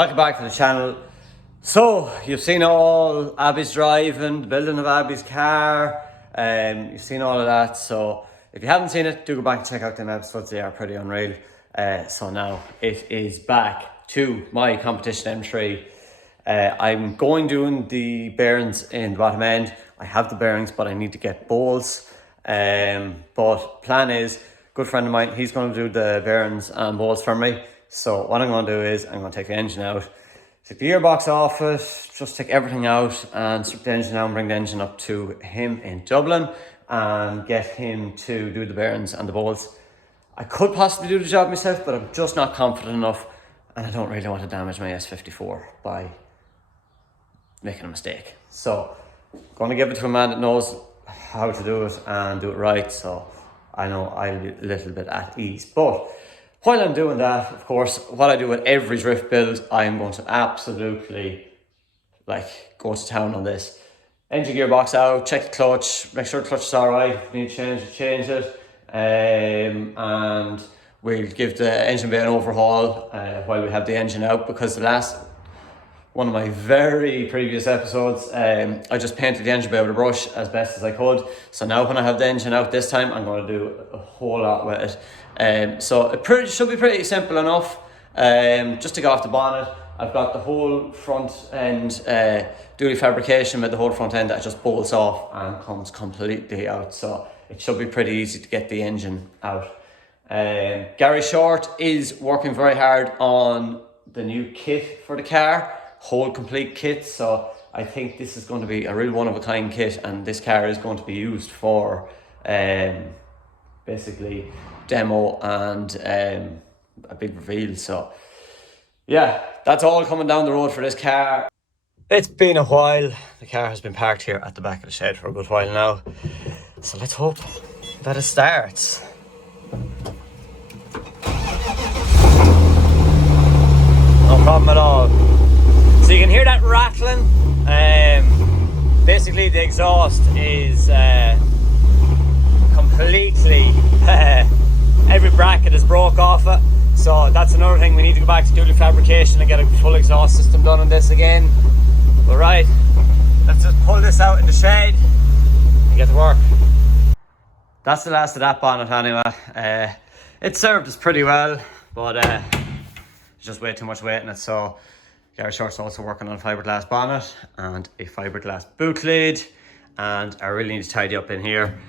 Welcome back to the channel. So you've seen all Abby's driving, the building of Abby's car, you've seen all of that. So if you haven't seen it, do go back and check out them episodes. They are pretty unreal. So now it is back to my competition M3. I'm doing the bearings in the bottom end. I have the bearings, but I need to get bolts. But plan is, good friend of mine, he's going to do the bearings and bolts for me. So what I'm going to do is I'm going to take the engine out, take the gearbox off it, just take everything out and strip the engine out and bring the engine up to him in Dublin and get him to do the bearings and the bolts. I could possibly do the job myself, but I'm just not confident enough, and I don't really want to damage my S54 by making a mistake. So I'm going to give it to a man that knows how to do it and do it right, so I know I'll be a little bit at ease. But while I'm doing that, of course, what I do with every drift build, I am going to absolutely go to town on this. Engine gearbox out, check the clutch, make sure the clutch is alright. If you need to change it. And we'll give the engine bay an overhaul while we have the engine out, because the last one of my very previous episodes, I just painted the engine bay with a brush as best as I could. So now when I have the engine out this time, I'm going to do a whole lot with it. So it should be pretty simple enough. Just to go off the bonnet, I've got the whole front end duty fabrication with the whole front end that just bolts off and comes completely out. So it should be pretty easy to get the engine out. Gary Short is working very hard on the new kit for the car, whole complete kit. So I think this is going to be a real one-of-a-kind kit, and this car is going to be used for basically demo and a big reveal. So yeah, that's all coming down the road for this car. It's been a while. The car has been parked here at the back of the shed for a good while now, so let's hope that it starts. No problem at all. So you can hear that rattling. Basically the exhaust is completely every bracket is broke off it. So that's another thing, we need to go back to duty fabrication and get a full exhaust system done on this again. But right, let's just pull this out in the shade and get to work. That's the last of that bonnet anyway. It served us pretty well, but there's just way too much weight in it. So Gary Short's also working on a fiberglass bonnet and a fiberglass boot lid, and I really need to tidy up in here.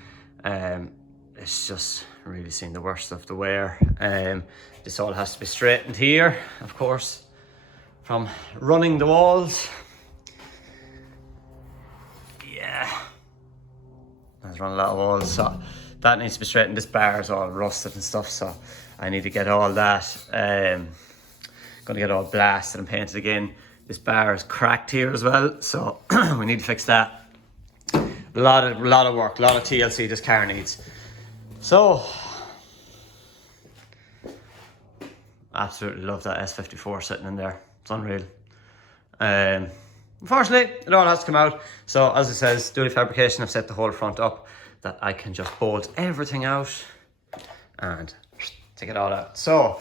It's just really seen the worst of the wear. This all has to be straightened here, of course, from running the walls. Yeah, I've run a lot of walls, so that needs to be straightened. This bar is all rusted and stuff, so I need to get all that. Gonna get all blasted and painted again. This bar is cracked here as well, so we need to fix that. A lot of work, a lot of TLC this car needs. So absolutely love that S54 sitting in there. It's unreal. Unfortunately, it all has to come out. So as it says, duty fabrication, I've set the whole front up that I can just bolt everything out and take it all out. So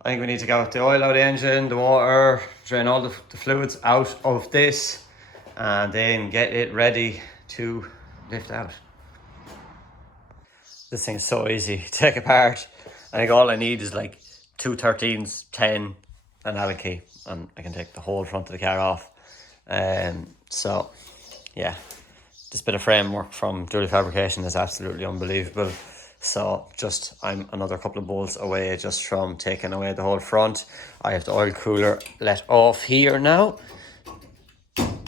I think we need to get the oil out of the engine, the water, drain all the fluids out of this, and then get it ready to lift out. This thing is so easy to take apart. I think all I need is like 2 13s, 10, an Allen key, and I can take the whole front of the car off. So yeah, this bit of framework from duty fabrication is absolutely unbelievable. So just I'm another couple of bolts away just from taking away the whole front. I have the oil cooler let off here now.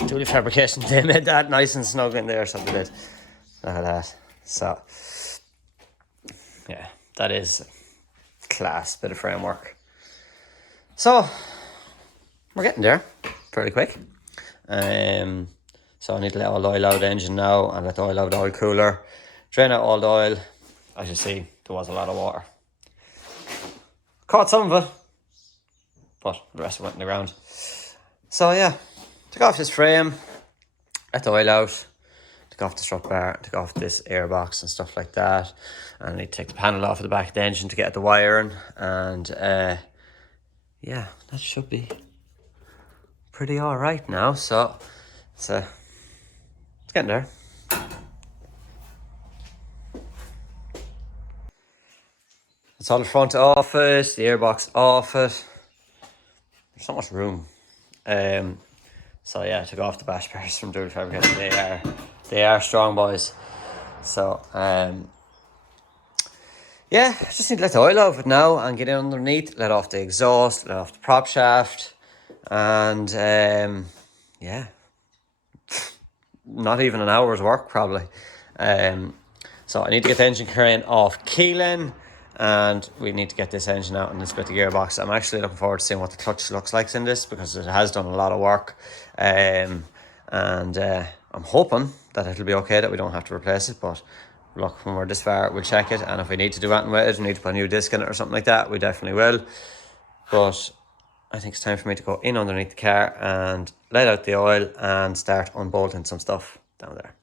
Duty fabrication, they made that nice and snug in there, so they did. Look at that. So yeah, that is class bit of framework. So we're getting there fairly quick. So I need to let all the oil out of the engine now and let the oil out of the oil cooler. Drain out all the oil. As you see, there was a lot of water. Caught some of it, but the rest went in the ground. So yeah, took off this frame, let the oil out, took off the strut bar, took off this airbox and stuff like that. And I need to take the panel off of the back of the engine to get at the wiring. And yeah, that should be pretty all right now. So it's getting there. It's all the front office, the airbox off it. There's so much room. So yeah, I took off the bash bars from Dual Fabrication. They are strong boys. So yeah, just need to let the oil out of it now and get in underneath, let off the exhaust, let off the prop shaft, and yeah, not even an hour's work probably. So I need to get the engine crane off keeling, and we need to get this engine out and split the gearbox. I'm actually looking forward to seeing what the clutch looks like in this, because it has done a lot of work. And I'm hoping that it'll be okay, that we don't have to replace it. But look, when we're this far, we'll check it. And if we need to do anything with it, we need to put a new disc in it or something like that, we definitely will. But I think it's time for me to go in underneath the car and let out the oil and start unbolting some stuff down there.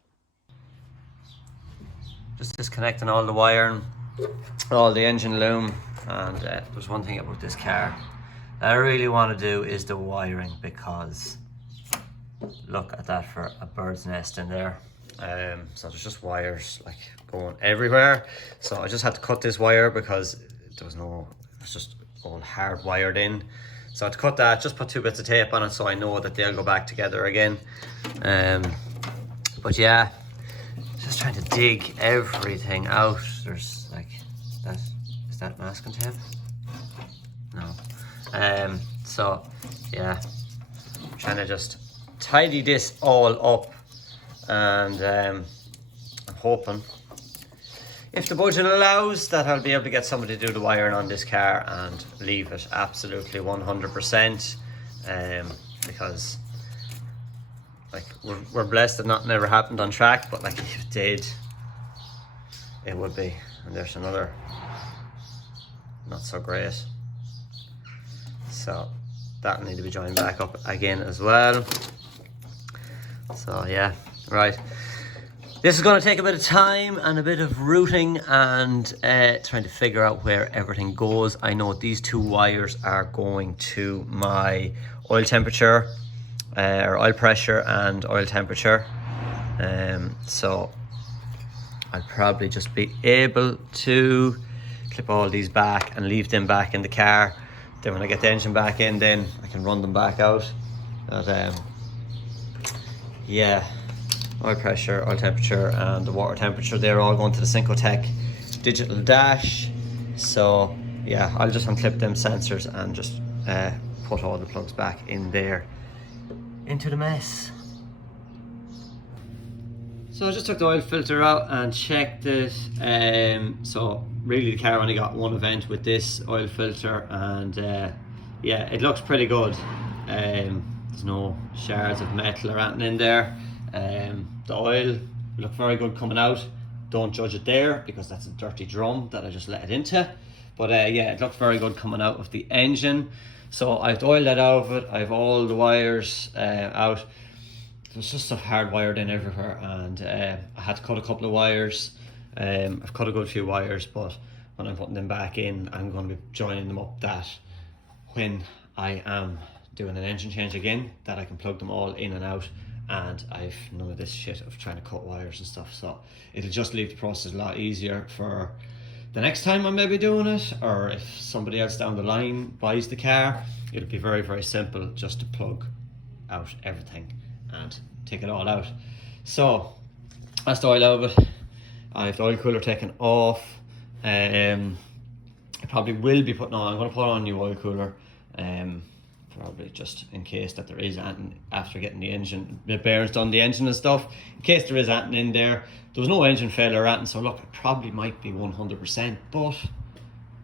Just disconnecting all the wiring, all the engine loom. And there's one thing about this car that I really want to do is the wiring, because look at that for a bird's nest in there. So there's just wires like going everywhere. So I just had to cut this wire because there was no, it's just all hard wired in. So I had to cut that, just put 2 bits of tape on it so I know that they'll go back together again. But yeah, just trying to dig everything out. There's like that, is that masking tape? No. So yeah, I'm trying to just tidy this all up, and I'm hoping, if the budget allows, that I'll be able to get somebody to do the wiring on this car and leave it absolutely 100%, because like we're blessed that nothing ever happened on track, but like if it did, it would be. And there's another not so great, so that'll need to be joined back up again as well. So yeah, right, this is going to take a bit of time and a bit of routing and trying to figure out where everything goes. I know these 2 wires are going to my oil temperature, or oil pressure and oil temperature. So I'll probably just be able to clip all these back and leave them back in the car. Then when I get the engine back in, then I can run them back out. But yeah, oil pressure, oil temperature and the water temperature, they're all going to the Syncotech digital dash. So yeah, I'll just unclip them sensors and just put all the plugs back in there into the mess. So I just took the oil filter out and checked it. So really the car only got one event with this oil filter, and yeah, it looks pretty good. There's no shards of metal or anything in there. The oil looked very good coming out. Don't judge it there, because that's a dirty drum that I just let it into. But yeah, it looked very good coming out of the engine. So I've oiled that out of it. I've all the wires out. There's just stuff hard wired in everywhere, and I had to cut a couple of wires. I've cut a good few wires, but when I'm putting them back in, I'm going to be joining them up, that when I am doing an engine change again, that I can plug them all in and out, and I've none of this shit of trying to cut wires and stuff. So it'll just leave the process a lot easier for the next time I'm maybe doing it, or if somebody else down the line buys the car, it'll be very, very simple just to plug out everything and take it all out. So that's the oil out of it. I have the oil cooler taken off. I probably will be putting on, I'm going to put on a new oil cooler, probably just in case that there is anything after getting the engine, the bearings done, the engine and stuff, in case there is anything in there. There was no engine failure or anything, so look, it probably might be 100%, but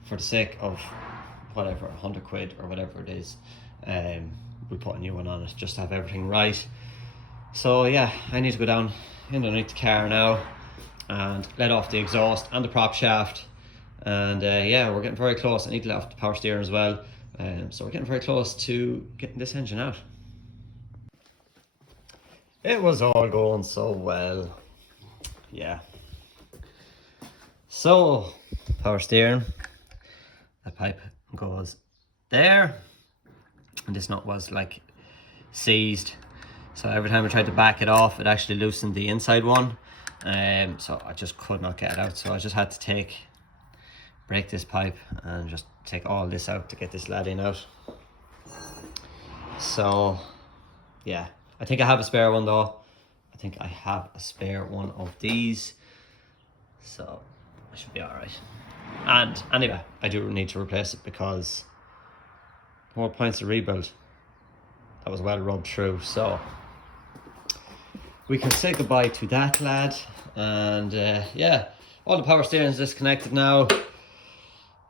for the sake of whatever, 100 quid or whatever it is, we put a new one on it just to have everything right. So yeah, I need to go down underneath the car now and let off the exhaust and the prop shaft, and yeah, we're getting very close. I need to let off the power steering as well, so we're getting very close to getting this engine out. It was all going so well, yeah. So power steering, that pipe goes there, and this nut was like seized. So every time I tried to back it off, it actually loosened the inside one. So I just could not get it out. So I just had to break this pipe and just take all this out to get this leading out. So yeah, I think I have a spare one though. I think I have a spare one of these. So I should be all right. And anyway, I do need to replace it because more points to rebuild. That was well rubbed through. So we can say goodbye to that lad. And yeah, all the power steering is disconnected now.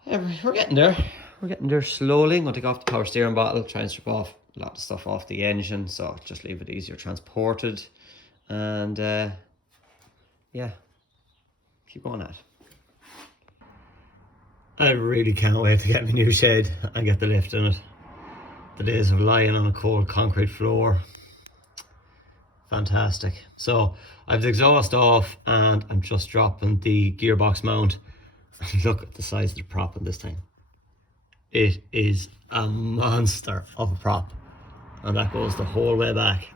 Yeah, we're getting there. We're getting there slowly. I'm going to take off the power steering bottle, try and strip off a lot of stuff off the engine, so just leave it easier transported. And yeah, keep going at. I really can't wait to get my new shed and get the lift in it. The days of lying on a cold concrete floor, fantastic. So I've the exhaust off and I'm just dropping the gearbox mount. Look at the size of the prop in this thing. It is a monster of a prop, and that goes the whole way back.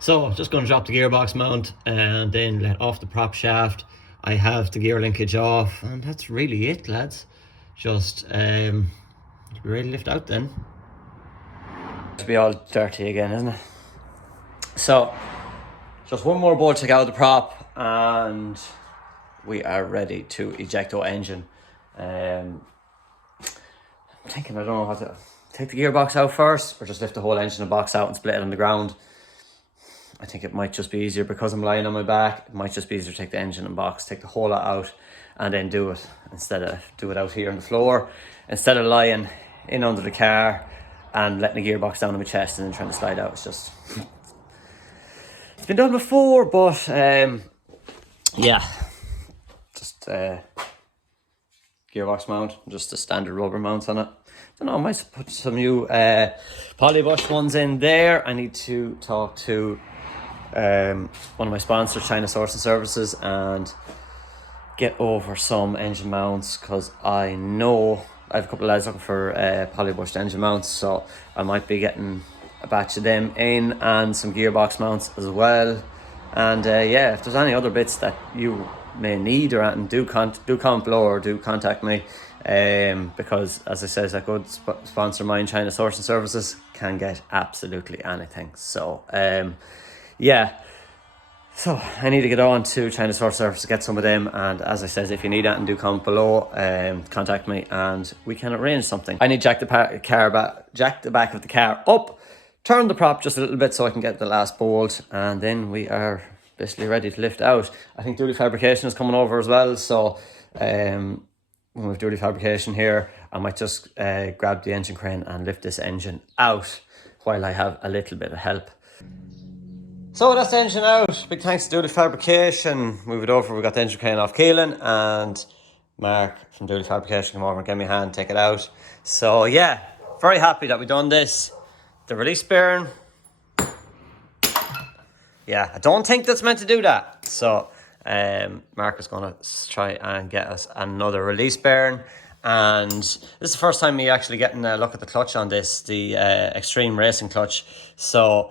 So just going to drop the gearbox mount and then let off the prop shaft. I have the gear linkage off, and that's really it, lads. Just be ready to lift out then. It'll be all dirty again, isn't it? So just one more bolt to get out of the prop and we are ready to eject our engine. I'm thinking, I don't know how to take the gearbox out first or just lift the whole engine and box out and split it on the ground. I think it might just be easier because I'm lying on my back. It might just be easier to take the engine and box, take the whole lot out and then do it instead of do it out here on the floor. Instead of lying in under the car and letting the gearbox down on my chest and then trying to slide out. It's just, it's been done before, but yeah, just gearbox mount, just a standard rubber mount on it. I don't know, I might put some new polybush ones in there. I need to talk to one of my sponsors, China Sourcing Services, and get over some engine mounts, because I know I have a couple of lads looking for polybushed engine mounts, so I might be getting a batch of them in and some gearbox mounts as well. And yeah, if there's any other bits that you may need or anything, do comment below or do contact me, because as I said, a good sponsor of mine, China Sourcing Services, can get absolutely anything. So yeah, so I need to get on to China Sourcing Services to get some of them, and as I said, if you need anything, do comment below, contact me and we can arrange something. I need to jack the back of the car up, turn the prop just a little bit so I can get the last bolt, and then we are basically ready to lift out. I think Duty Fabrication is coming over as well, so when we have Duty Fabrication here, I might just grab the engine crane and lift this engine out while I have a little bit of help. So that's the engine out. Big thanks to Duty Fabrication. Move it over, we got the engine crane off Keelan, and Mark from Duty Fabrication come over and give me a hand, take it out. So yeah, very happy that we done this. The release bearing, yeah, I don't think that's meant to do that. So Mark is going to try and get us another release bearing. And this is the first time me actually getting a look at the clutch on this, the Extreme Racing clutch. So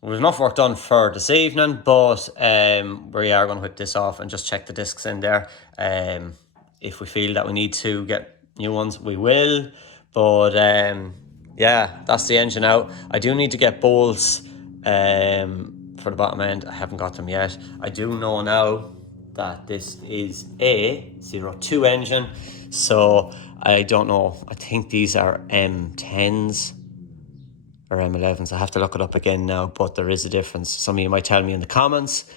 we've enough work done for this evening, but we are going to whip this off and just check the discs in there. If we feel that we need to get new ones, we will. But yeah, that's the engine out. I do need to get bolts for the bottom end. I haven't got them yet. I do know now that this is a 02 engine, so I don't know. I think these are M10s or M11s. I have to look it up again now, but there is a difference. Some of you might tell me in the comments.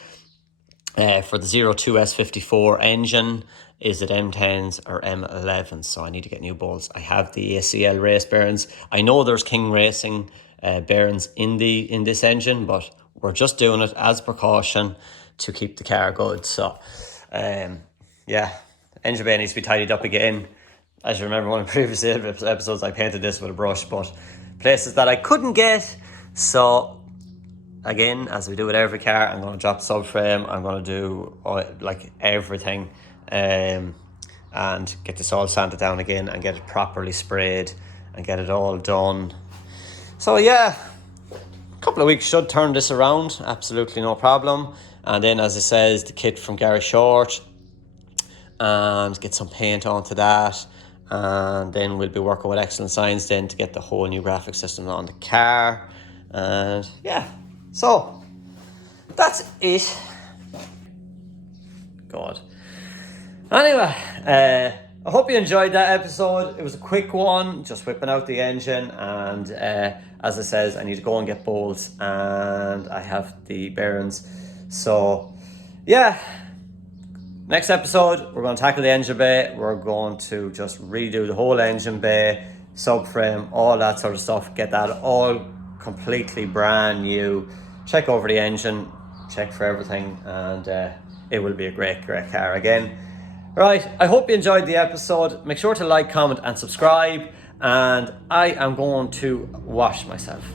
For the 02 S54 engine, is it M10s or M11s? So I need to get new bolts. I have the ACL race bearings. I know there's King Racing bearings in this engine, but we're just doing it as precaution to keep the car good. So yeah, engine bay needs to be tidied up again. As you remember, one of the previous episodes, I painted this with a brush, but places that I couldn't get. So again, as we do with every car, I'm going to drop the subframe. I'm going to do like everything and get this all sanded down again and get it properly sprayed and get it all done. So yeah, couple of weeks should turn this around, absolutely no problem. And then, as it says, the kit from Gary Short, and get some paint onto that, and then we'll be working with Excellent Signs then to get the whole new graphic system on the car. And yeah, so that's it. God. Anyway, I hope you enjoyed that episode. It was a quick one, just whipping out the engine, and as it says, I need to go and get bolts, and I have the bearings. So yeah, next episode we're going to tackle the engine bay. We're going to just redo the whole engine bay, subframe, all that sort of stuff, get that all completely brand new, check over the engine, check for everything, and it will be a great car again. Right, I hope you enjoyed the episode. Make sure to like, comment and subscribe, and I am going to wash myself.